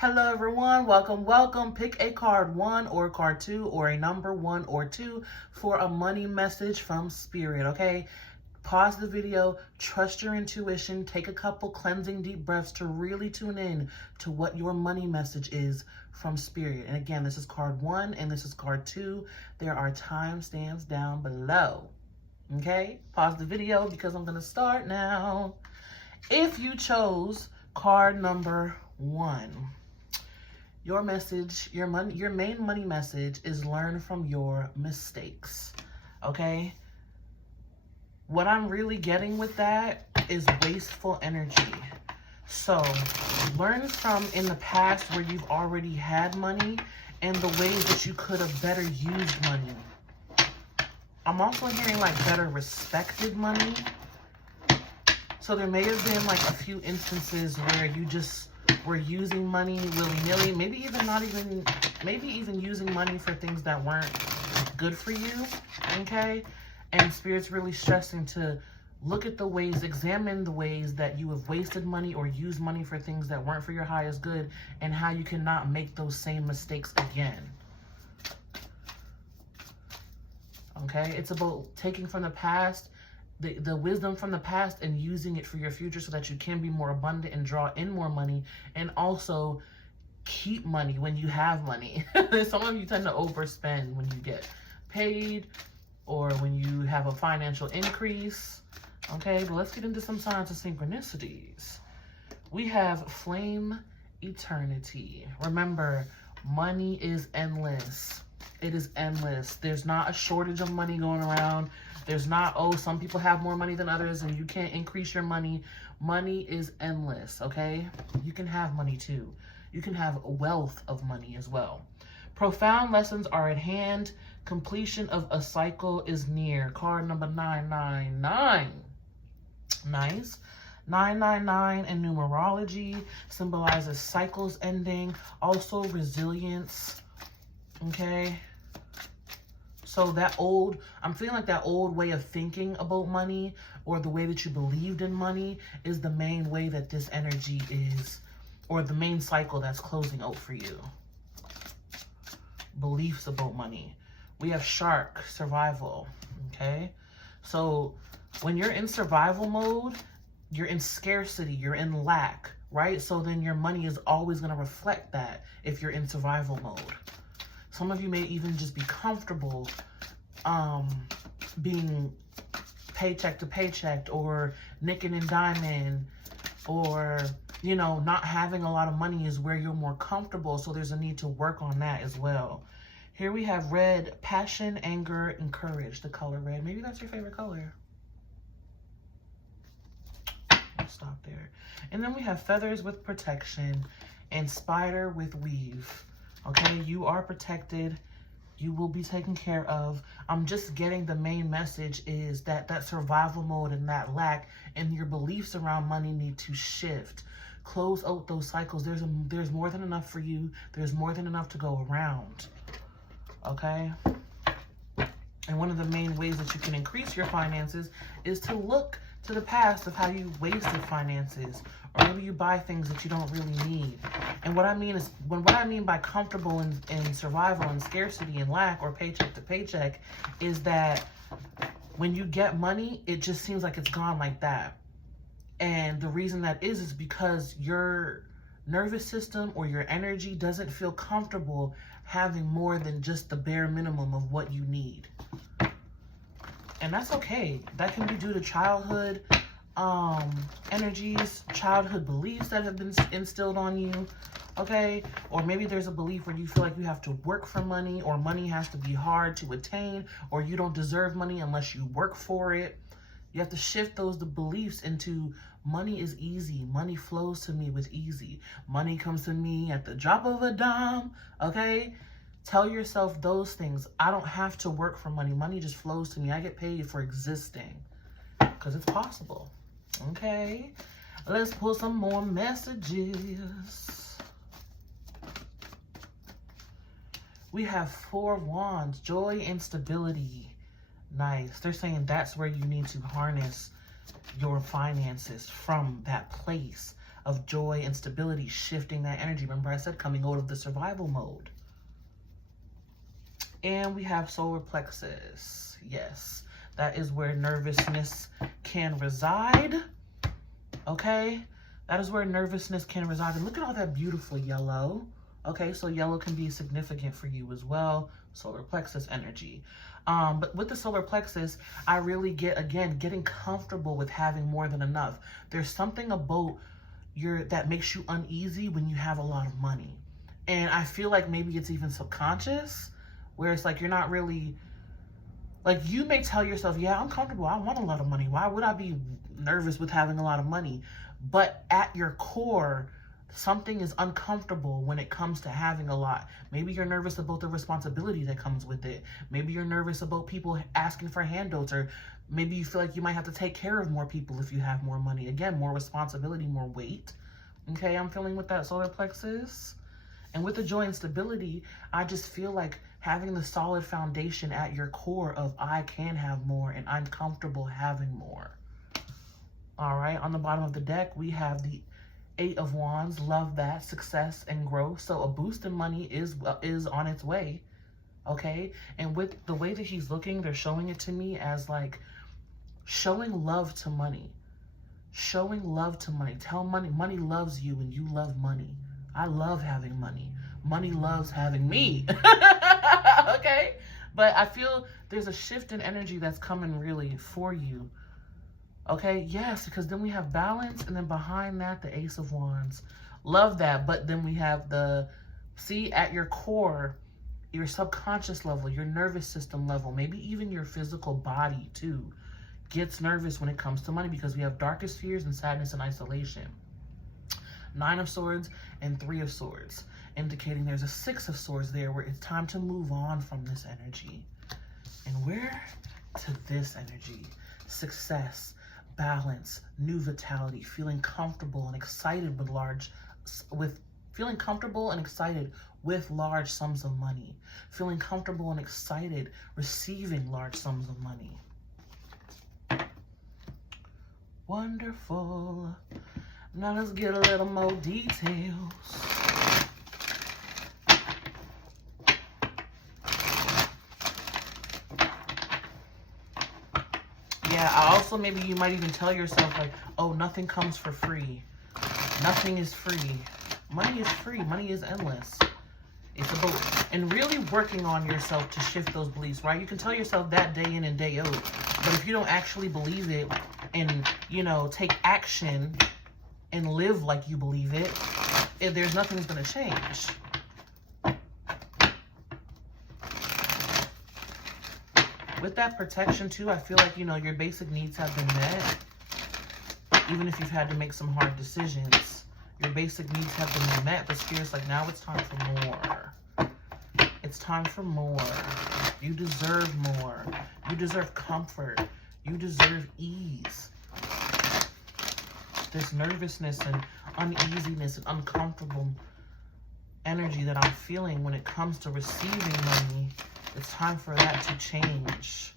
Hello everyone, welcome. Pick a card 1 or card 2 or a number 1 or 2 for a money message from Spirit, okay? Pause the video, trust your intuition, take a couple cleansing deep breaths to really tune in to what your money message is from Spirit. And again, this is card 1 and this is card 2. There are timestamps down below, okay? Pause the video because I'm gonna start now. If you chose card number 1, your message, your main money message is learn from your mistakes, okay? What I'm really getting with that is wasteful energy. So learn from in the past where you've already had money and the ways that you could have better used money. I'm also hearing like better respected money. So there may have been like a few instances where you just were using money willy-nilly, maybe even using money for things that weren't good for you, okay? And Spirit's really stressing to look at the ways, examine the ways that you have wasted money or used money for things that weren't for your highest good and how you cannot make those same mistakes again. Okay? It's about taking from the past, the wisdom from the past and using it for your future so that you can be more abundant and draw in more money and also keep money when you have money. Some of you tend to overspend when you get paid or when you have a financial increase. Okay, but let's get into some signs of synchronicities. We have Flame Eternity. Remember, money is endless. It is endless. There's not a shortage of money going around. There's not, oh, some people have more money than others and you can't increase your money. Money is endless, okay? You can have money too. You can have wealth of money as well. Profound lessons are at hand. Completion of a cycle is near. Card number 999. Nice. 999 in numerology symbolizes cycles ending. Also resilience, okay? So I'm feeling like that old way of thinking about money or the way that you believed in money is the main way that this energy is, or the main cycle that's closing out for you. Beliefs about money. We have Shark, survival, okay? So when you're in survival mode, you're in scarcity, you're in lack, right? So then your money is always gonna reflect that if you're in survival mode. Some of you may even just be comfortable being paycheck to paycheck or nicking and diming, or, you know, not having a lot of money is where you're more comfortable. So there's a need to work on that as well. Here we have red, passion, anger, and courage, the color red. Maybe that's your favorite color. I'll stop there. And then we have feathers with protection and spider with weave. Okay, you are protected. You will be taken care of. I'm just getting the main message is that survival mode and that lack and your beliefs around money need to shift. Close out those cycles. There's more than enough for you. There's more than enough to go around. Okay? And one of the main ways that you can increase your finances is to look to the past of how you wasted finances, or maybe you buy things that you don't really need. And what I mean by comfortable in survival and scarcity and lack or paycheck to paycheck is that when you get money, it just seems like it's gone like that. And the reason that is because your nervous system or your energy doesn't feel comfortable having more than just the bare minimum of what you need. And that's okay. That can be due to childhood energies, childhood beliefs that have been instilled on you, okay? Or maybe there's a belief where you feel like you have to work for money, or money has to be hard to attain, or you don't deserve money unless you work for it. You have to shift those beliefs into money is easy. Money flows to me with easy. Money comes to me at the drop of a dime, okay? Tell yourself those things. I don't have to work for money. Money just flows to me. I get paid for existing because it's possible. Okay, let's pull some more messages. We have 4 wands, joy and stability. Nice. They're saying that's where you need to harness your finances from, that place of joy and stability, shifting that energy. Remember I said coming out of the survival mode. And we have solar plexus. Yes, that is where nervousness can reside. Okay, that is where nervousness can reside. And look at all that beautiful yellow. Okay, so yellow can be significant for you as well. Solar plexus energy. But with the solar plexus, I really get, again, getting comfortable with having more than enough. There's something about that makes you uneasy when you have a lot of money. And I feel like maybe it's even subconscious, where it's like you're not really, like you may tell yourself, yeah, I'm comfortable. I want a lot of money. Why would I be nervous with having a lot of money? But at your core, something is uncomfortable when it comes to having a lot. Maybe you're nervous about the responsibility that comes with it. Maybe you're nervous about people asking for handouts, or maybe you feel like you might have to take care of more people if you have more money. Again, more responsibility, more weight. Okay, I'm feeling with that solar plexus. And with the joy and stability, I just feel like having the solid foundation at your core of I can have more and I'm comfortable having more. All right, on the bottom of the deck, we have the 8 of Wands. Love that. Success and growth. So a boost in money is on its way. Okay, and with the way that he's looking, they're showing it to me as like showing love to money. Showing love to money. Tell money loves you and you love money. I love having money. Money loves having me. Okay? But I feel there's a shift in energy that's coming really for you. Okay? Yes, because then we have balance, and then behind that, the Ace of Wands. Love that. But then we have see, at your core, your subconscious level, your nervous system level, maybe even your physical body too, gets nervous when it comes to money, because we have darkest fears and sadness and isolation. 9 of Swords and 3 of Swords, indicating there's a 6 of Swords there, where it's time to move on from this energy. And where? To this energy. Success, balance, new vitality, feeling comfortable and excited with feeling comfortable and excited with large sums of money. Feeling comfortable and excited receiving large sums of money. Wonderful. Now let's get a little more details. Yeah, also maybe you might even tell yourself like, oh, nothing comes for free. Nothing is free. Money is free. Money is endless. It's about, and really working on yourself to shift those beliefs, right? You can tell yourself that day in and day out, but if you don't actually believe it and, you know, take action and live like you believe it, there's nothing that's going to change. With that protection too, I feel like, you know, your basic needs have been met. Even if you've had to make some hard decisions, your basic needs have been met. But Spirit's like, now it's time for more. It's time for more. You deserve more. You deserve comfort. You deserve ease. This nervousness and uneasiness and uncomfortable energy that I'm feeling when it comes to receiving money, it's time for that to change.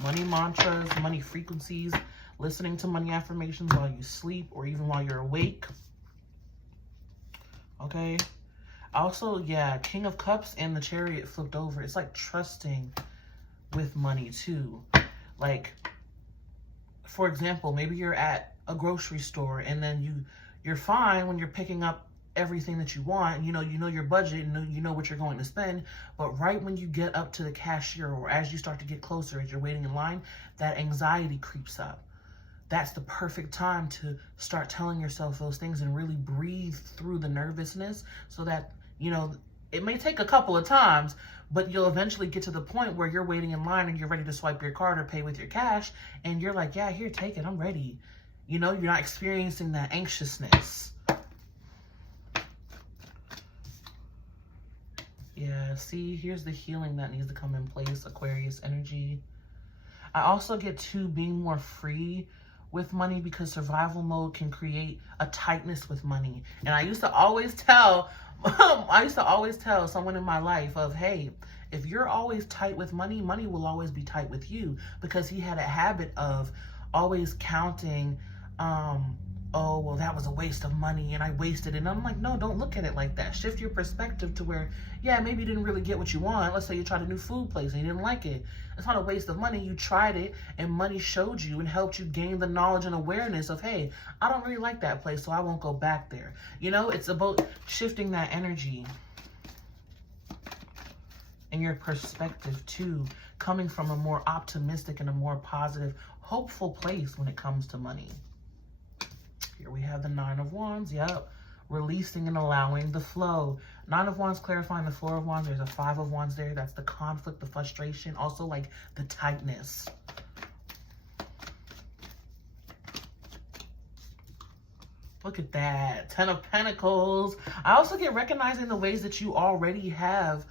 Money mantras, money frequencies, listening to money affirmations while you sleep or even while you're awake. Okay. Also, yeah, King of Cups and the Chariot flipped over. It's like trusting with money too. Like, for example, maybe you're at a grocery store and then you're fine when you're picking up everything that you want, and you know your budget, and you know what you're going to spend, but right when you get up to the cashier, or as you start to get closer, as you're waiting in line, that anxiety creeps up. That's the perfect time to start telling yourself those things and really breathe through the nervousness, so that, you know, it may take a couple of times, but you'll eventually get to the point where you're waiting in line and you're ready to swipe your card or pay with your cash, and you're like, yeah, here, take it, I'm ready. You know, you're not experiencing that anxiousness. Yeah, see, here's the healing that needs to come in place, Aquarius energy. I also get to being more free with money, because survival mode can create a tightness with money. And I used to always tell someone in my life of, hey, if you're always tight with money, money will always be tight with you, because he had a habit of always counting, oh, well, that was a waste of money and I wasted it. And I'm like, no, don't look at it like that. Shift your perspective to where, yeah, maybe you didn't really get what you want. Let's say you tried a new food place and you didn't like it. It's not a waste of money. You tried it and money showed you and helped you gain the knowledge and awareness of, hey, I don't really like that place, so I won't go back there. You know, it's about shifting that energy and your perspective too, coming from a more optimistic and a more positive, hopeful place when it comes to money. Here we have the Nine of Wands. Yep. Releasing and allowing the flow. Nine of Wands clarifying the Four of Wands. There's a Five of Wands there. That's the conflict, the frustration. Also like the tightness. Look at that. Ten of Pentacles. I also get recognizing the ways that you already have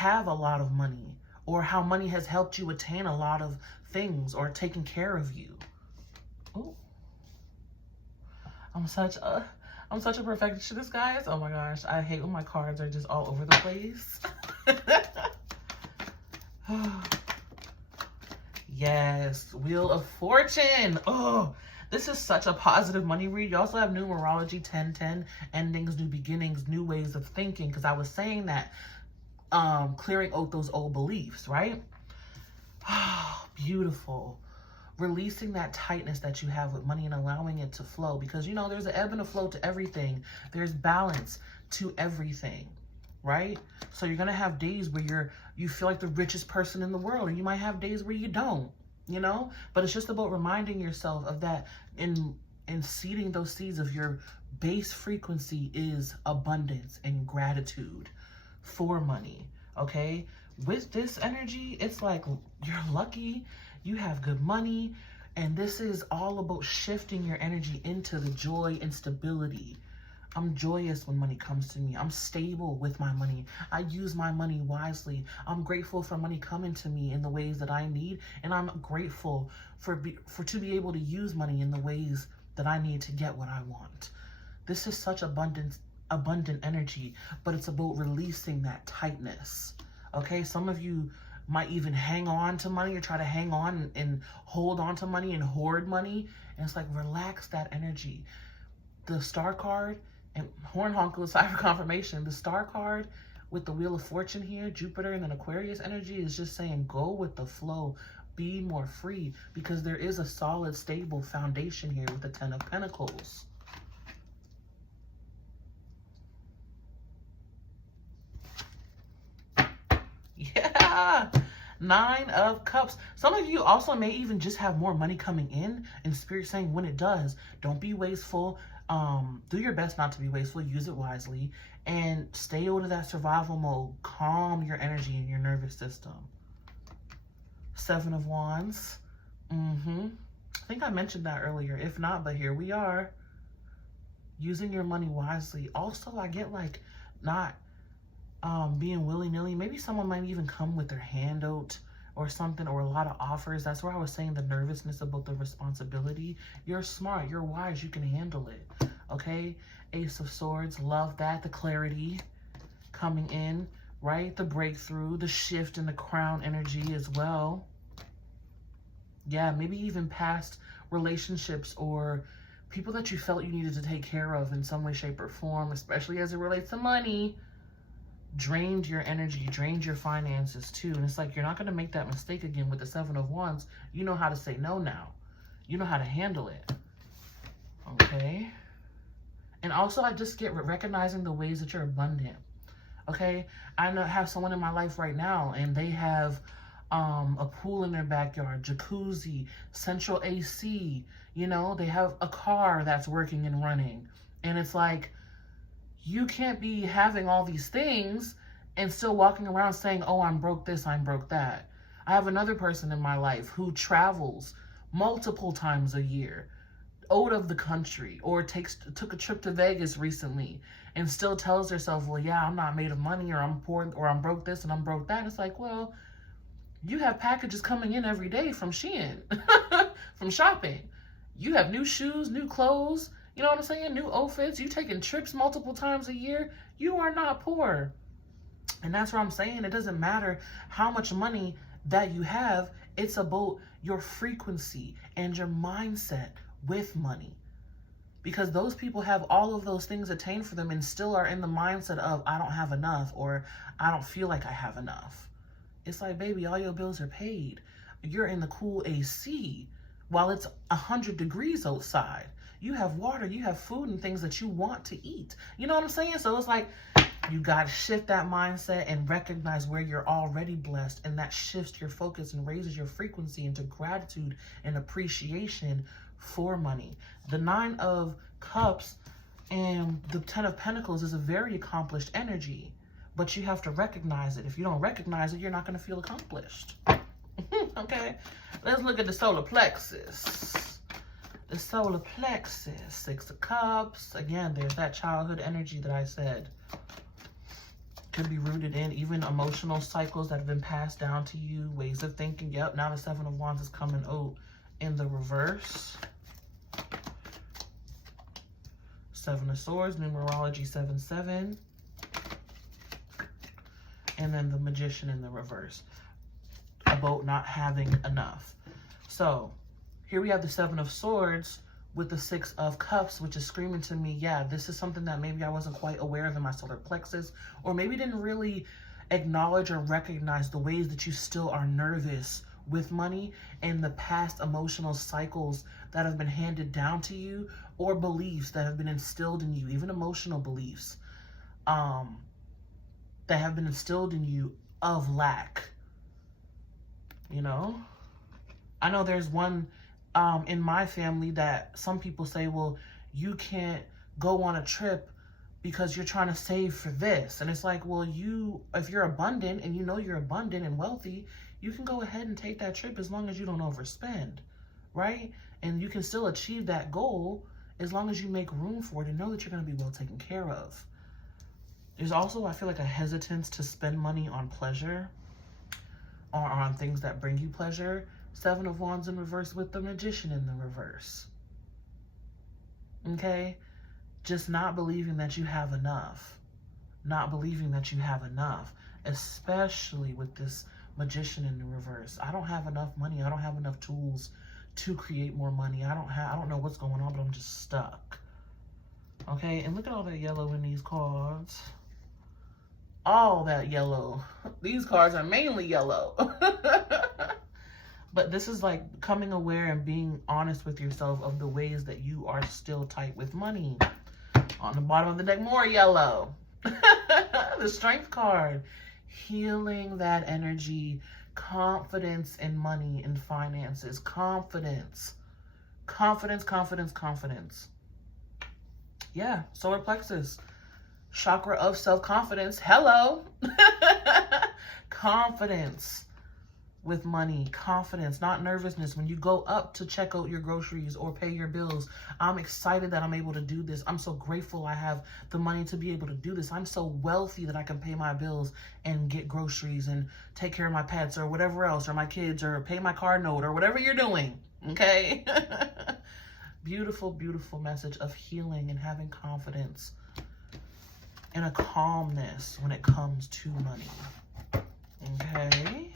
a lot of money, or how money has helped you attain a lot of things or taken care of you. Oh. I'm such a perfectionist, guys. Oh my gosh. I hate when my cards are just all over the place. Yes. Wheel of Fortune. Oh, this is such a positive money read. You also have numerology 1010, endings, new beginnings, new ways of thinking. Because I was saying that clearing out those old beliefs, right? Oh, beautiful. Releasing that tightness that you have with money and allowing it to flow, because you know there's an ebb and a flow to everything. There's balance to everything, right? So you're gonna have days where you feel like the richest person in the world, and you might have days where you don't, you know. But it's just about reminding yourself of that, and seeding those seeds of your base frequency is abundance and gratitude for money. Okay, with this energy, it's like you're lucky. You have good money, and this is all about shifting your energy into the joy and stability. I'm joyous when money comes to me. I'm stable with my money. I use my money wisely. I'm grateful for money coming to me in the ways that I need, and I'm grateful to be able to use money in the ways that I need to get what I want. This is such abundant energy, but it's about releasing that tightness. Okay, some of you might even hang on to money, or try to hang on and hold on to money and hoard money. And it's like, relax that energy. The Star card and Horn Honkel aside for confirmation, the Star card with the Wheel of Fortune here, Jupiter and an Aquarius energy, is just saying go with the flow, be more free, because there is a solid, stable foundation here with the Ten of Pentacles. Yeah. Nine of Cups. Some of you also may even just have more money coming in, and Spirit saying when it does, don't be wasteful. Do your best not to be wasteful. Use it wisely and stay out of that survival mode. Calm your energy and your nervous system. Seven of Wands. I think I mentioned that earlier. If not, but here we are. Using your money wisely. Also, I get like not being willy-nilly. Maybe someone might even come with their hand out or something, or a lot of offers. That's where I was saying the nervousness about the responsibility. You're smart, you're wise, you can handle it. Okay, Ace of Swords, love that. The clarity coming in, right? The breakthrough, the shift in the crown energy as well. Yeah, maybe even past relationships or people that you felt you needed to take care of in some way, shape, or form, especially as it relates to money, drained your energy, drained your finances too. And it's like, you're not going to make that mistake again with the Seven of Wands. You know how to say no now. You know how to handle it. Okay. And also, I just get recognizing the ways that you're abundant. Okay. I have someone in my life right now, and they have a pool in their backyard, jacuzzi, central AC, you know, they have a car that's working and running. And it's like, you can't be having all these things and still walking around saying, oh, I'm broke this, I'm broke that. I have another person in my life who travels multiple times a year out of the country, or took a trip to Vegas recently and still tells herself, well, yeah, I'm not made of money, or I'm poor, or I'm broke this and I'm broke that. And it's like, well, you have packages coming in every day from Shein, from shopping. You have new shoes, new clothes, you know what I'm saying? New outfits. You taking trips multiple times a year. You are not poor. And that's what I'm saying. It doesn't matter how much money that you have It's about your frequency and your mindset with money. Because those people have all of those things attained for them and still are in the mindset of, I don't have enough, or I don't feel like I have enough. It's like, baby, all your bills are paid. You're in the cool AC while it's 100 degrees outside. You have water, you have food and things that you want to eat. You know what I'm saying? So it's like, you got to shift that mindset and recognize where you're already blessed. And that shifts your focus and raises your frequency into gratitude and appreciation for money. The 9 of Cups and the 10 of Pentacles is a very accomplished energy, but you have to recognize it. If you don't recognize it, you're not going to feel accomplished. Okay, let's look at the solar plexus. The solar plexus, 6 of Cups. Again, there's that childhood energy that I said could be rooted in even emotional cycles that have been passed down to you, ways of thinking. Yep, now the 7 of Wands is coming out in the reverse. 7 of Swords, numerology 7-7. And then the Magician in the reverse, about not having enough. So here we have the 7 of Swords with the 6 of Cups, which is screaming to me, yeah, this is something that maybe I wasn't quite aware of in my solar plexus, or maybe didn't really acknowledge or recognize the ways that you still are nervous with money and the past emotional cycles that have been handed down to you, or beliefs that have been instilled in you, even emotional beliefs that have been instilled in you of lack. You know, I know there's one in my family that some people say, well, you can't go on a trip because you're trying to save for this. And it's like, well, if you're abundant and you know you're abundant and wealthy, you can go ahead and take that trip as long as you don't overspend, right? And you can still achieve that goal as long as you make room for it and know that you're going to be well taken care of. There's also, I feel like, a hesitance to spend money on pleasure or on things that bring you pleasure. 7 of Wands in reverse with the Magician in the reverse. Okay? Just not believing that you have enough. Not believing that you have enough. Especially with this Magician in the reverse. I don't have enough money. I don't have enough tools to create more money. I don't know what's going on, but I'm just stuck. Okay? And look at all that yellow in these cards. All that yellow. These cards are mainly yellow. But this is like becoming aware and being honest with yourself of the ways that you are still tight with money. On the bottom of the deck, more yellow. The Strength card. Healing that energy. Confidence in money and finances. Confidence. Confidence, confidence, confidence. Yeah, solar plexus. Chakra of self-confidence. Hello. Confidence with money. Confidence, not nervousness. When you go up to check out your groceries or pay your bills, I'm excited that I'm able to do this. I'm so grateful I have the money to be able to do this. I'm so wealthy that I can pay my bills and get groceries and take care of my pets or whatever else, or my kids, or pay my car note, or whatever you're doing. Okay? Beautiful, beautiful message of healing and having confidence and a calmness when it comes to money. Okay?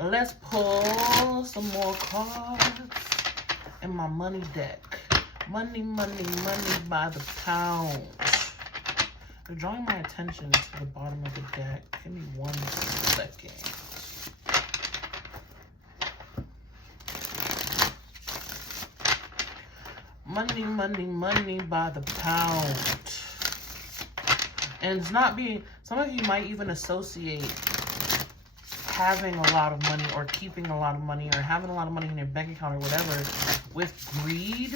Let's pull some more cards in my money deck. Money, money, money by the pound. They're drawing my attention to the bottom of the deck. Give me 1 second. Money, money, money by the pound. And it's not being, some of you might even associate having a lot of money or keeping a lot of money or having a lot of money in your bank account or whatever with greed.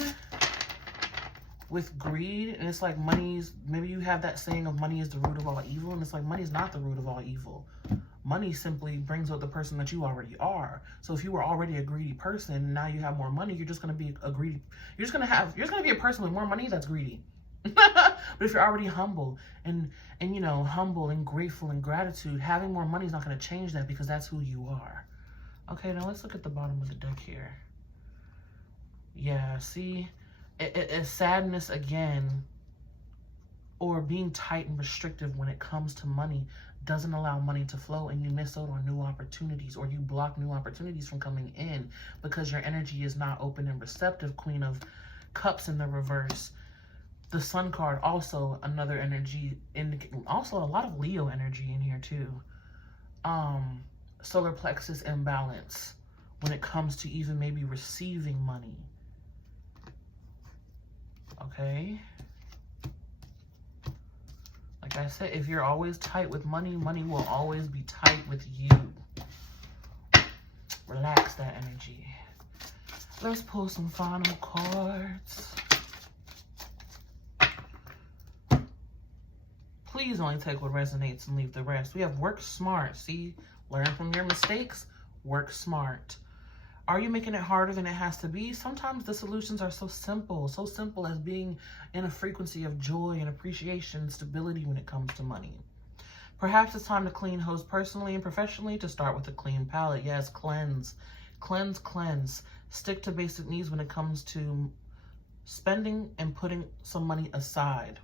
With greed. And it's like maybe you have that saying of money is the root of all evil. And it's like, money is not the root of all evil. Money simply brings out the person that you already are. So if you were already a greedy person and now you have more money, you're just going to be a greedy. You're just going to be a person with more money that's greedy. But if you're already humble and you know, humble and grateful and gratitude, having more money is not going to change that, because that's who you are. Okay, now let's look at the bottom of the deck here. Yeah, see, it's sadness again or being tight and restrictive when it comes to money doesn't allow money to flow, and you miss out on new opportunities, or you block new opportunities from coming in because your energy is not open and receptive. Queen of Cups in the reverse. The Sun card, also another energy indicating, also a lot of Leo energy in here too. Solar plexus imbalance when it comes to even maybe receiving money. Okay. Like I said, if you're always tight with money, money will always be tight with you. Relax that energy. Let's pull some final cards. Please only take what resonates and leave the rest. We have work smart. See, learn from your mistakes, work smart. Are you making it harder than it has to be? Sometimes the solutions are so simple as being in a frequency of joy and appreciation and stability when it comes to money. Perhaps it's time to clean house personally and professionally. To start with a clean palette. Yes, cleanse. Cleanse, cleanse. Stick to basic needs when it comes to spending and putting some money aside.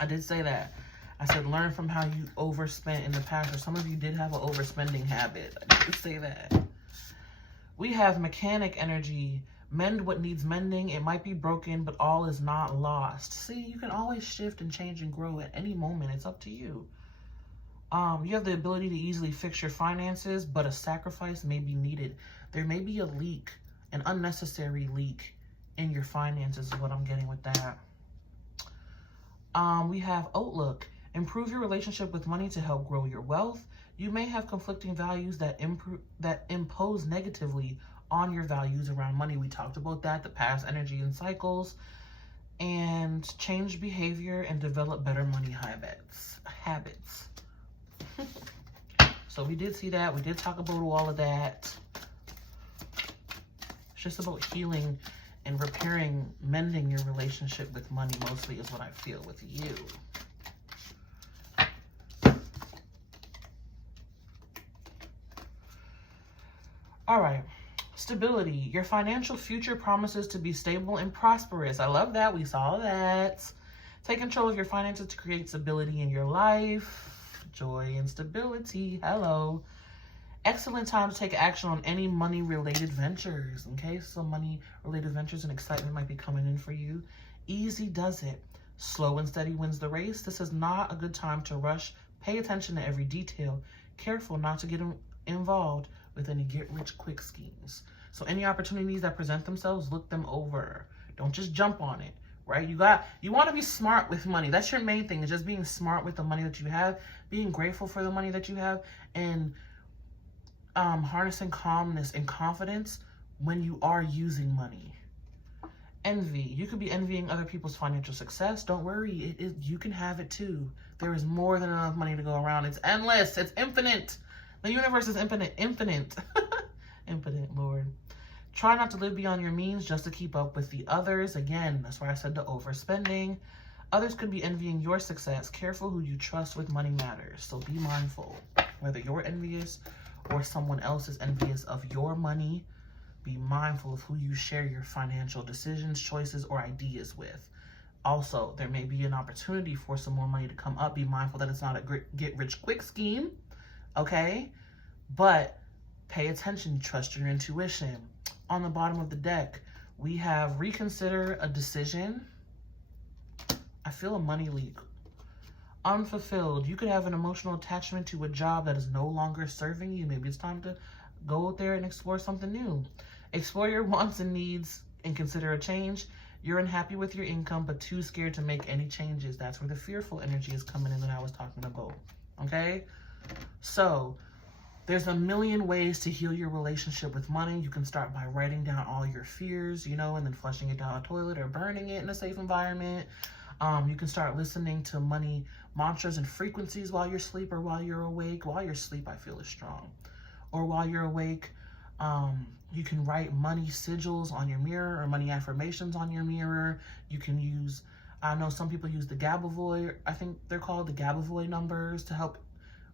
I did say that. I said learn from how you overspent in the past, or some of you did have an overspending habit. I did say that. We have mechanic energy. Mend what needs mending. It might be broken, but all is not lost. See, you can always shift and change and grow at any moment. It's up to you. You have the ability to easily fix your finances, but a sacrifice may be needed. There may be a leak, an unnecessary leak in your finances is what I'm getting with that. We have outlook. Improve your relationship with money to help grow your wealth. You may have conflicting values that impose negatively on your values around money. We talked about that, the past energy and cycles. And change behavior and develop better money habits. So we did see that. We did talk about all of that. It's just about healing and repairing, mending your relationship with money mostly is what I feel with you. All right. Stability. Your financial future promises to be stable and prosperous. I love that. We saw that. Take control of your finances to create stability in your life. Joy and stability. Hello. Excellent time to take action on any money-related ventures. Okay, so money-related ventures and excitement might be coming in for you. Easy does it. Slow and steady wins the race. This is not a good time to rush. Pay attention to every detail. Careful not to get involved with any get-rich-quick schemes. So any opportunities that present themselves, look them over. Don't just jump on it, right? You want to be smart with money. That's your main thing, is just being smart with the money that you have, being grateful for the money that you have, and harnessing calmness and confidence when you are using money. Envy. You could be envying other people's financial success. Don't worry. You can have it too. There is more than enough money to go around. It's endless. It's infinite. The universe is infinite. Infinite, Lord. Try not to live beyond your means just to keep up with the others. Again, that's why I said the overspending. Others could be envying your success. Careful who you trust with money matters. So be mindful. Whether you're envious or someone else is envious of your money, be mindful of who you share your financial decisions, choices, or ideas with. Also, there may be an opportunity for some more money to come up. Be mindful that it's not a get-rich-quick scheme, okay? But pay attention, trust your intuition. On the bottom of the deck, we have reconsider a decision. I feel a money leak. Unfulfilled. You could have an emotional attachment to a job that is no longer serving you. Maybe it's time to go out there and explore something new. Explore your wants and needs and consider a change. You're unhappy with your income, but too scared to make any changes. That's where the fearful energy is coming in that I was talking about. Okay? So, there's a million ways to heal your relationship with money. You can start by writing down all your fears, and then flushing it down a toilet or burning it in a safe environment. You can start listening to money mantras and frequencies while you're asleep or while you're awake. While you're asleep, I feel is strong. Or while you're awake, you can write money sigils on your mirror or money affirmations on your mirror. You can use, I know some people use the Gabavoy, I think they're called the Gabavoy numbers to help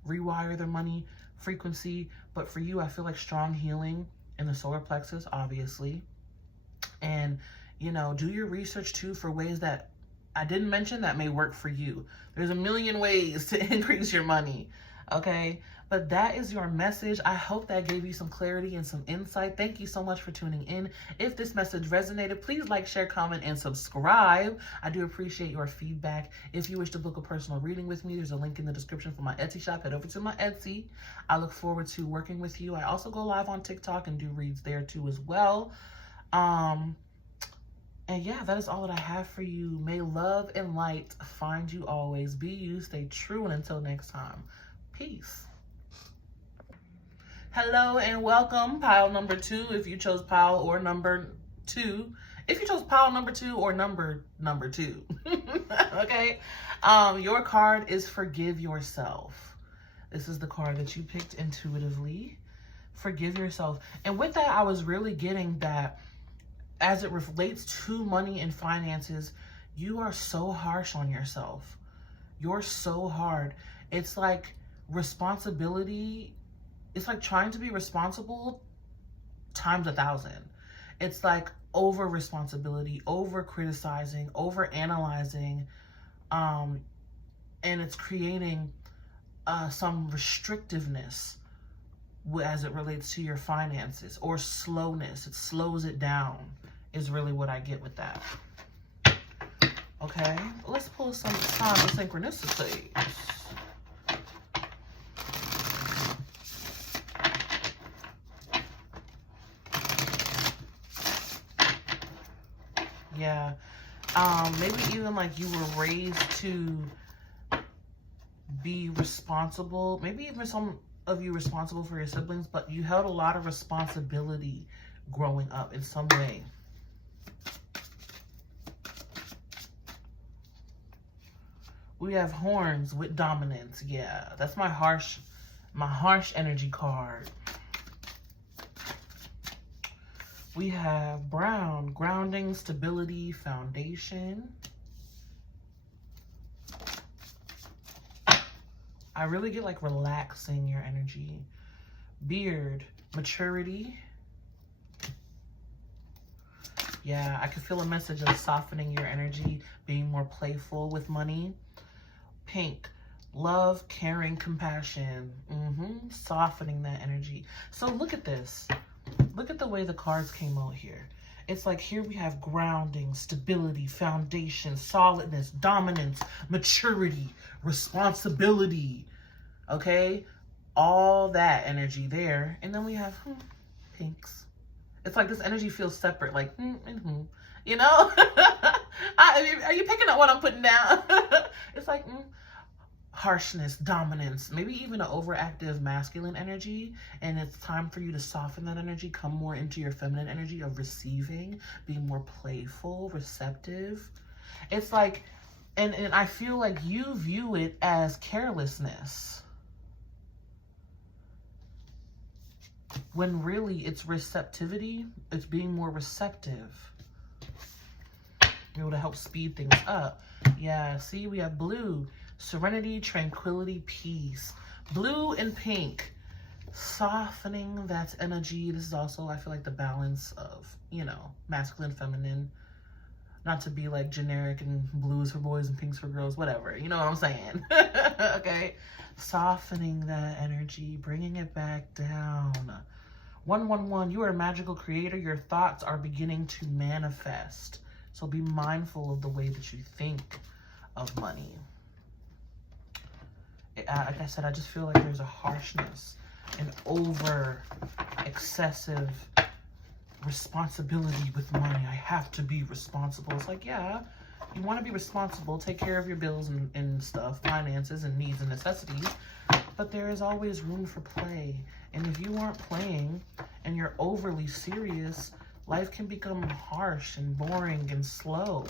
rewire their money frequency. But for you, I feel like strong healing in the solar plexus, obviously. And, do your research too for ways that I didn't mention that may work for you. There's a million ways to increase your money, okay? But that is your message. I hope that gave you some clarity and some insight. Thank you so much for tuning in. If this message resonated, please like, share, comment, and subscribe. I do appreciate your feedback. If you wish to book a personal reading with me, there's a link in the description for my Etsy shop. Head over to my Etsy. I look forward to working with you. I also go live on TikTok and do reads there too as well. And yeah, that is all that I have for you. May love and light find you always. Be you, stay true, and until next time, peace. Hello and welcome, pile number 2, if you chose pile or number 2. If you chose pile number 2 or number 2, okay? Your card is Forgive Yourself. This is the card that you picked intuitively. Forgive yourself. And with that, I was really getting that as it relates to money and finances, you are so harsh on yourself. You're so hard. It's like responsibility. It's like trying to be responsible times 1,000. It's like over responsibility, over criticizing, over analyzing, and it's creating some restrictiveness as it relates to your finances, or slowness. It slows it down is really what I get with that. Okay, let's pull some signs of synchronicity. Yeah, maybe even like you were raised to be responsible. Maybe even some of you responsible for your siblings, but you held a lot of responsibility growing up in some way. We have horns with dominance. Yeah, that's my harsh energy card. We have brown, grounding, stability, foundation. I really get like relaxing your energy. Beard, maturity. Yeah, I can feel a message of softening your energy, being more playful with money. Pink, love, caring, compassion. Softening that energy. So look at this. Look at the way the cards came out here. It's like here we have grounding, stability, foundation, solidness, dominance, maturity, responsibility. Okay? All that energy there. And then we have pinks. It's like this energy feels separate, like you know? Are you picking up what I'm putting down? It's like harshness, dominance, maybe even an overactive masculine energy, and it's time for you to soften that energy, come more into your feminine energy of receiving, being more playful, receptive. It's like, and I feel like you view it as carelessness, when really it's receptivity. It's being more receptive, able to help speed things up. Yeah, see, we have blue, serenity, tranquility, peace. Blue and pink, softening that energy. This is also, I feel like, the balance of, you know, masculine, feminine. Not to be like generic and blues for boys and pinks for girls, whatever. You know what I'm saying? Okay? Softening that energy, bringing it back down. 111, you are a magical creator. Your thoughts are beginning to manifest. So be mindful of the way that you think of money. Like I said, I just feel like there's a harshness, an over excessive responsibility with money. I have to be responsible. It's like, yeah, you want to be responsible, take care of your bills and stuff, finances and needs and necessities, but there is always room for play. And if you aren't playing and you're overly serious, life can become harsh and boring and slow.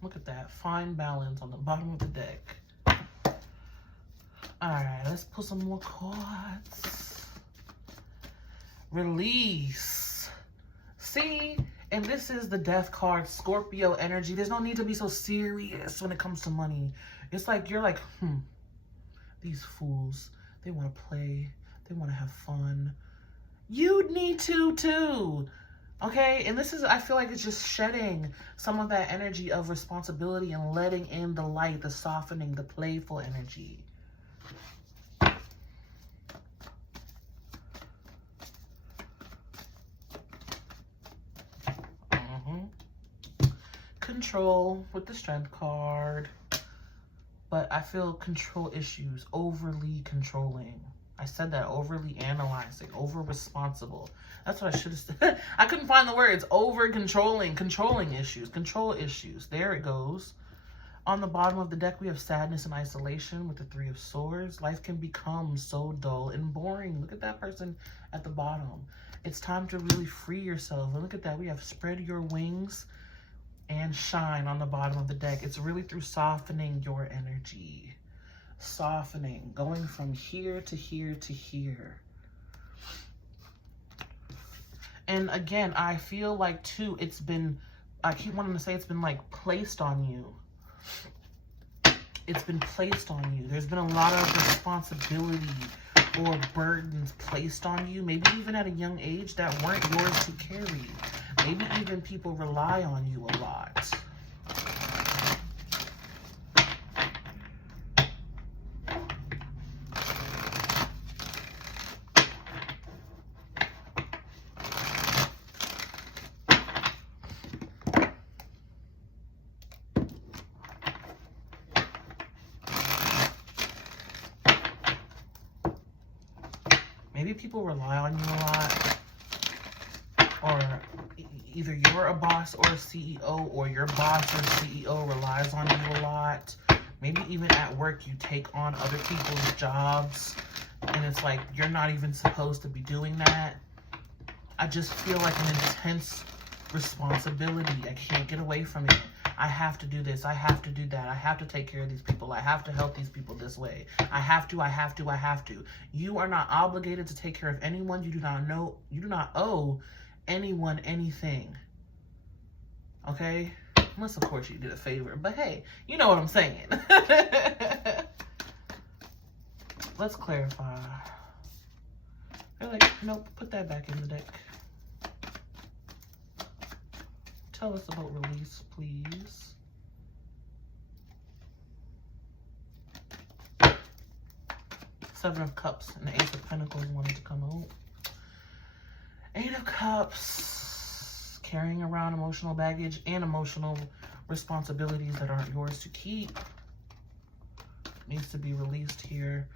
Look at that fine balance on the bottom of the deck. All right, let's pull some more cards. Release. See, and this is the death card, Scorpio energy. There's no need to be so serious when it comes to money. It's like, you're like, these fools, they want to play. They want to have fun. You need to too. Okay, and this is, I feel like it's just shedding some of that energy of responsibility and letting in the light, the softening, the playful energy. Control with the Strength card. But I feel control issues, overly controlling. I said that, overly analyzing, over responsible. That's what I should have said. I couldn't find the words. Over controlling, controlling issues, control issues. There it goes. On the bottom of the deck, we have sadness and isolation with the Three of Swords. Life can become so dull and boring. Look at that person at the bottom. It's time to really free yourself. And look at that. We have spread your wings and shine on the bottom of the deck. It's really through softening your energy. Softening, going from here to here to here. And again, I feel like too, it's been, I keep wanting to say it's been like placed on you. It's been placed on you. There's been a lot of responsibility or burdens placed on you, maybe even at a young age that weren't yours to carry. Maybe even people rely on you a lot. Maybe people rely on you a lot, or either you're a boss or a CEO, or your boss or CEO relies on you a lot. Maybe even at work, you take on other people's jobs, and it's like you're not even supposed to be doing that. I just feel like an intense responsibility. I can't get away from it. I have to do this. I have to do that. I have to take care of these people. I have to help these people this way. I have to, I have to, I have to. You are not obligated to take care of anyone. You do not know, you do not owe anyone anything. Okay? Unless, of course, you did a favor. But hey, you know what I'm saying. Let's clarify. They're like, nope, put that back in the deck. Tell us about release, please. Seven of Cups and the Ace of Pentacles wanted to come out. Eight of Cups, carrying around emotional baggage and emotional responsibilities that aren't yours to keep. Needs to be released here.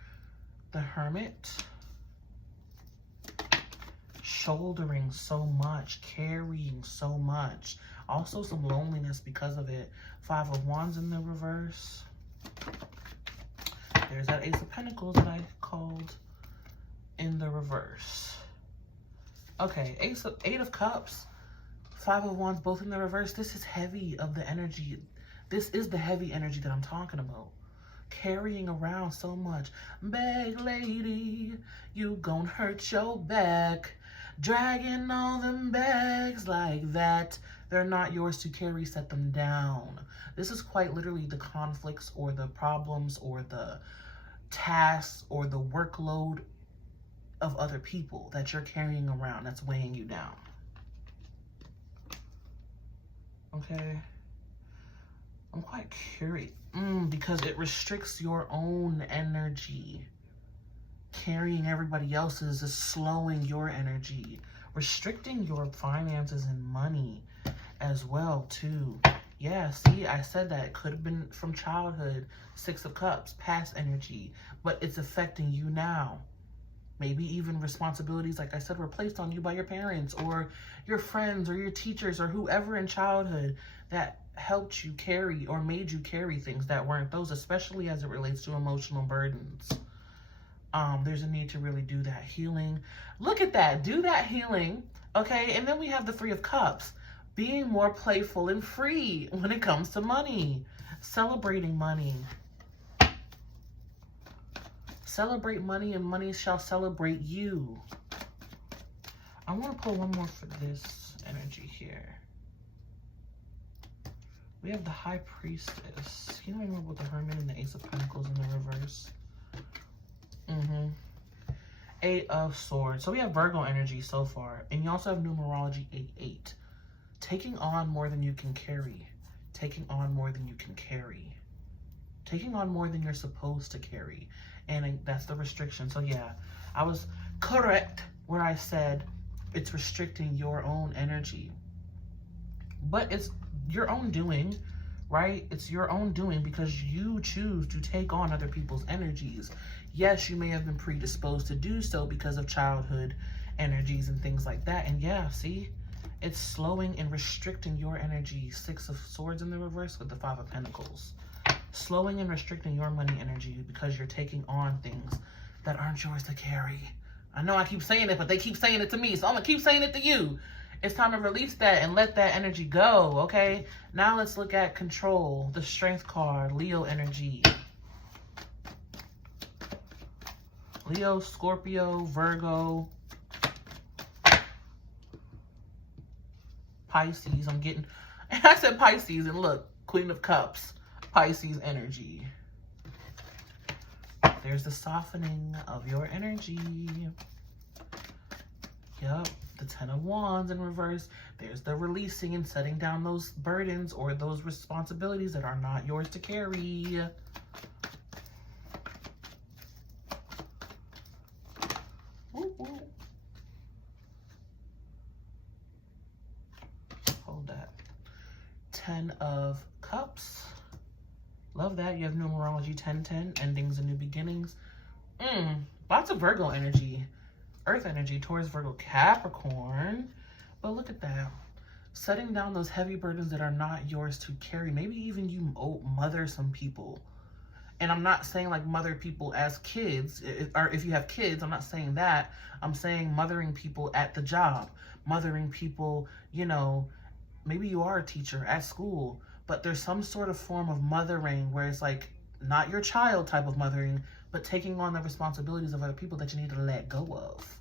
The Hermit. Shouldering so much, carrying so much. Also some loneliness because of it. Five of Wands in the reverse. There's that Ace of Pentacles that I called in the reverse. Okay, Eight of Cups, Five of Wands, both in the reverse. This is heavy of the energy. This is the heavy energy that I'm talking about. Carrying around so much. Bag lady, you gon' hurt your back. Dragging all them bags like that. They're not yours to carry. Set them down. This is quite literally the conflicts or the problems or the tasks or the workload of other people that you're carrying around that's weighing you down. Okay? I'm quite curious because it restricts your own energy. Carrying everybody else's is slowing your energy, restricting your finances and money as well too. Yeah, see, I said that it could have been from childhood. Six of Cups, past energy, but it's affecting you now. Maybe even responsibilities, like I said, were placed on you by your parents or your friends or your teachers or whoever in childhood that helped you carry or made you carry things that weren't those, especially as it relates to emotional burdens. There's a need to really do that healing. Look at that. Do that healing. Okay. And then we have the Three of Cups. Being more playful and free when it comes to money. Celebrating money. Celebrate money and money shall celebrate you. I want to pull one more for this energy here. We have the High Priestess. You know what I mean with the Hermit and the Ace of Pentacles in the reverse? 8 of Swords. So we have Virgo energy so far. And you also have numerology 8-8. Taking on more than you can carry. Taking on more than you can carry. Taking on more than you're supposed to carry. And that's the restriction. So yeah, I was correct where I said it's restricting your own energy. But it's your own doing, right? It's your own doing because you choose to take on other people's energies. Yes, you may have been predisposed to do so because of childhood energies and things like that. And yeah, see, it's slowing and restricting your energy. 6 of Swords in the reverse with the 5 of Pentacles. Slowing and restricting your money energy because you're taking on things that aren't yours to carry. I know I keep saying it, but they keep saying it to me, so I'm gonna keep saying it to you. It's time to release that and let that energy go, okay? Now let's look at control, the Strength card, Leo energy. Leo, Scorpio, Virgo, Pisces. I said Pisces, and look, Queen of Cups, Pisces energy. There's the softening of your energy. Yep, the 10 of Wands in reverse. There's the releasing and setting down those burdens or those responsibilities that are not yours to carry. Hold that. 10 of Cups. Love that. You have numerology 10-10, endings and new beginnings. Lots of Virgo energy. Earth energy, Taurus, Virgo, Capricorn. But look at that. Setting down those heavy burdens that are not yours to carry. Maybe even you mother some people. And I'm not saying like mother people as kids, or if you have kids, I'm not saying that. I'm saying mothering people at the job. Mothering people, you know, maybe you are a teacher at school, but there's some sort of form of mothering where it's like not your child type of mothering, but taking on the responsibilities of other people that you need to let go of.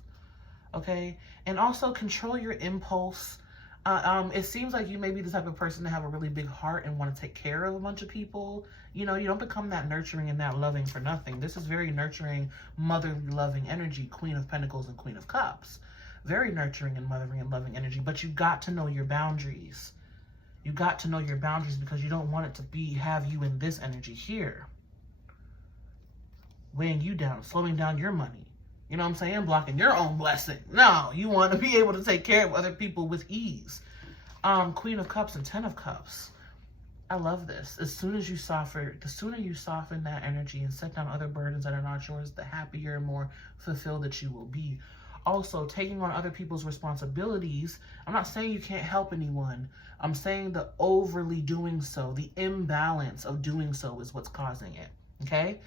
Okay? And also control your impulse. It seems like you may be the type of person to have a really big heart and want to take care of a bunch of people. You know, you don't become that nurturing and that loving for nothing. This is very nurturing, motherly, loving energy. Queen of Pentacles and Queen of Cups. Very nurturing and mothering and loving energy. But you got to know your boundaries. You got to know your boundaries because you don't want it to have you in this energy here. Weighing you down, slowing down your money. You know what I'm saying? Blocking your own blessing. No, you want to be able to take care of other people with ease. Queen of Cups and 10 of Cups. I love this. The sooner you soften that energy and set down other burdens that are not yours, the happier and more fulfilled that you will be. Also, taking on other people's responsibilities. I'm not saying you can't help anyone. I'm saying the overly doing so, the imbalance of doing so is what's causing it. Okay?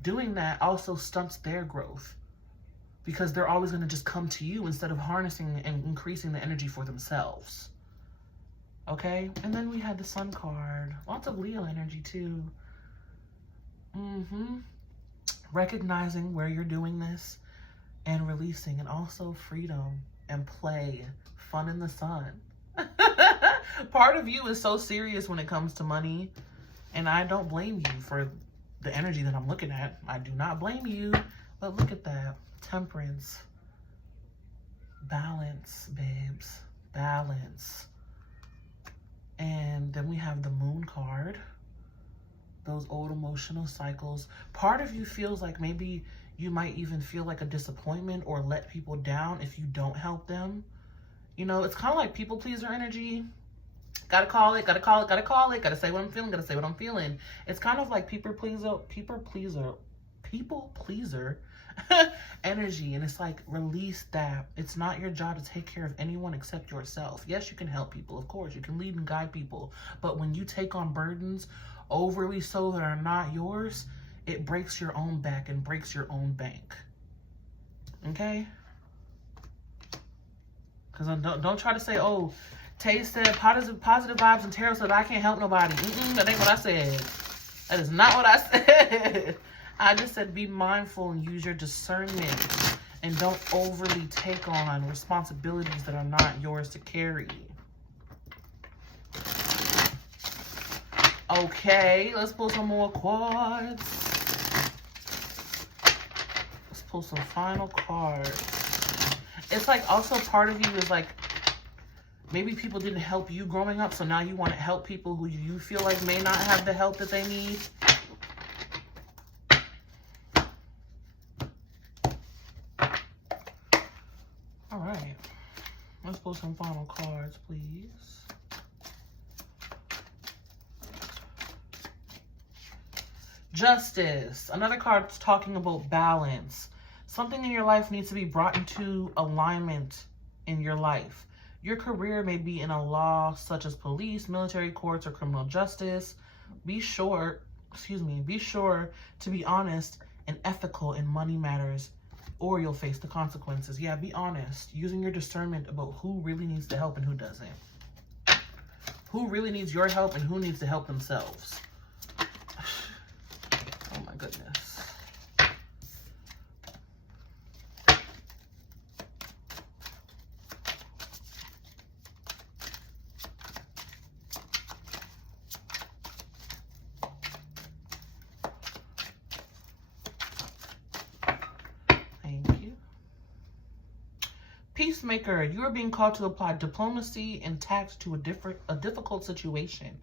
Doing that also stunts their growth because they're always going to just come to you instead of harnessing and increasing the energy for themselves. Okay? And then we had the Sun card. Lots of Leo energy too. Recognizing where you're doing this and releasing, and also freedom and play, fun in the sun. Part of you is so serious when it comes to money, and I don't blame you for the energy that I'm looking at. I do not blame you, but look at that. Temperance. Balance, babes. Balance. And then we have the Moon card. Those old emotional cycles. Part of you feels like maybe you might even feel like a disappointment or let people down if you don't help them. You know, it's kind of like people pleaser energy. Gotta call it, gotta call it, gotta call it, gotta say what I'm feeling, gotta say what I'm feeling. It's kind of like people pleaser energy. And it's like, release that. It's not your job to take care of anyone except yourself. Yes, you can help people, of course. You can lead and guide people. But when you take on burdens overly so that are not yours, it breaks your own back and breaks your own bank. Okay? Because don't try to say, oh, Tay said positive vibes and tarot said I can't help nobody. That ain't what I said. That is not what I said. I just said be mindful and use your discernment and don't overly take on responsibilities that are not yours to carry. Okay, let's pull some more cards. pull some final cards. It's like also part of you is like, maybe people didn't help you growing up, so now you want to help people who you feel like may not have the help that they need. All right. Let's pull some final cards, please. Justice. Another card talking about balance. Something in your life needs to be brought into alignment in your life. Your career may be in a law such as police, military, courts, or criminal justice. Be sure to be honest and ethical in money matters, or you'll face the consequences. Yeah, be honest. Using your discernment about who really needs the help and who doesn't. Who really needs your help and who needs to help themselves. Oh my goodness. Peacemaker, you are being called to apply diplomacy and tact to a difficult situation.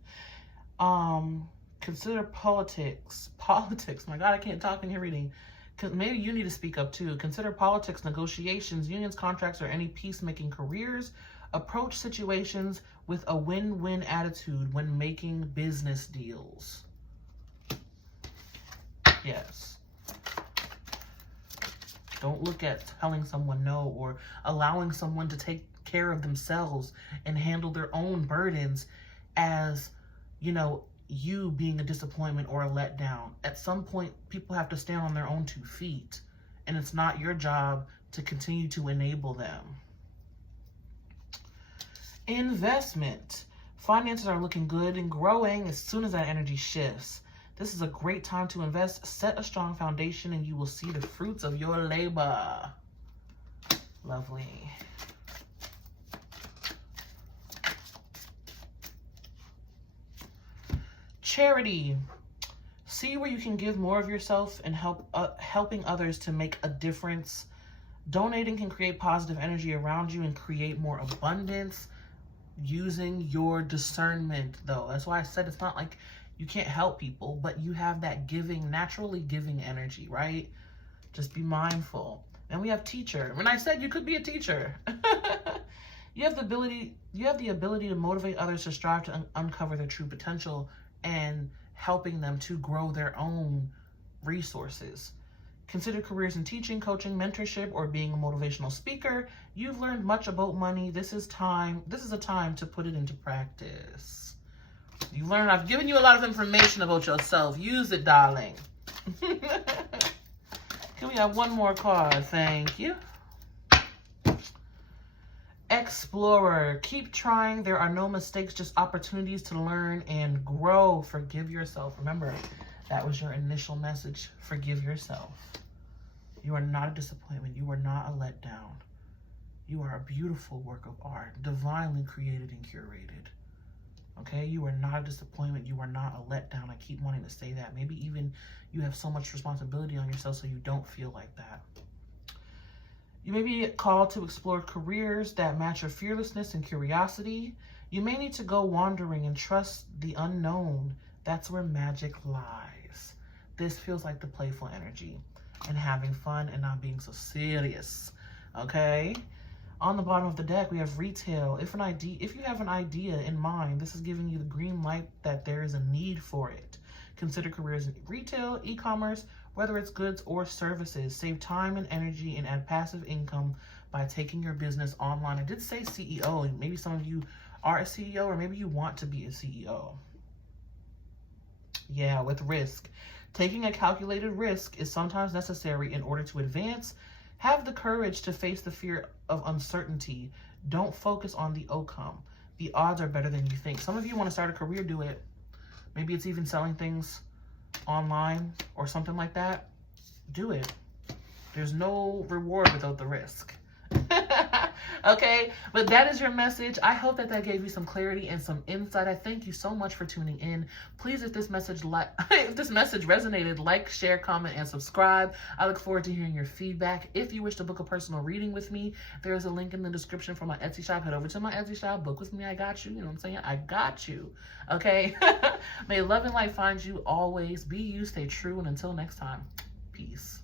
Consider politics. Politics. My God, I can't talk in here reading. Maybe you need to speak up too. Consider politics, negotiations, unions, contracts, or any peacemaking careers. Approach situations with a win-win attitude when making business deals. Yes. Don't look at telling someone no or allowing someone to take care of themselves and handle their own burdens as, you know, you being a disappointment or a letdown. At some point, people have to stand on their own 2 feet, and it's not your job to continue to enable them. Investment. Finances are looking good and growing as soon as that energy shifts. This is a great time to invest. Set a strong foundation and you will see the fruits of your labor. Lovely. Charity. See where you can give more of yourself and helping others to make a difference. Donating can create positive energy around you and create more abundance. Using your discernment, though. That's why I said it's not like you can't help people, but you have that naturally giving energy, right? Just be mindful. And we have teacher. When I said you could be a teacher, you have the ability to motivate others to strive to uncover their true potential and helping them to grow their own resources. Consider careers in teaching, coaching, mentorship, or being a motivational speaker. You've learned much about money. This is a time to put it into practice. You learn, I've given you a lot of information about yourself. Use it, darling. Can we have one more card? Thank you. Explorer. Keep trying. There are no mistakes, just opportunities to learn and grow. Forgive yourself. Remember, that was your initial message. Forgive yourself. You are not a disappointment. You are not a letdown. You are a beautiful work of art, divinely created and curated. Okay, you are not a disappointment. You are not a letdown. I keep wanting to say that. Maybe even you have so much responsibility on yourself so you don't feel like that. You may be called to explore careers that match your fearlessness and curiosity. You may need to go wandering and trust the unknown. That's where magic lies. This feels like the playful energy and having fun and not being so serious. Okay? On the bottom of the deck, we have retail. If you have an idea in mind, this is giving you the green light that there is a need for it. Consider careers in retail, e-commerce, whether it's goods or services. Save time and energy and add passive income by taking your business online. I did say CEO. Maybe some of you are a CEO or maybe you want to be a CEO. Yeah, with risk. Taking a calculated risk is sometimes necessary in order to advance. Have the courage to face the fear of uncertainty. Don't focus on the outcome. The odds are better than you think. Some of you want to start a career, do it. Maybe it's even selling things online or something like that. Do it. There's no reward without the risk. Okay, but that is your message. I hope that that gave you some clarity and some insight. I thank you so much for tuning in. Please, if this message if this message resonated, like, share, comment, and subscribe. I look forward to hearing your feedback. If you wish to book a personal reading with me, there is a link in the description for my Etsy shop. Head over to my Etsy shop, book with me. I got you. You know what I'm saying? I got you. Okay. May love and light find you always. Be you, stay true, and until next time, peace.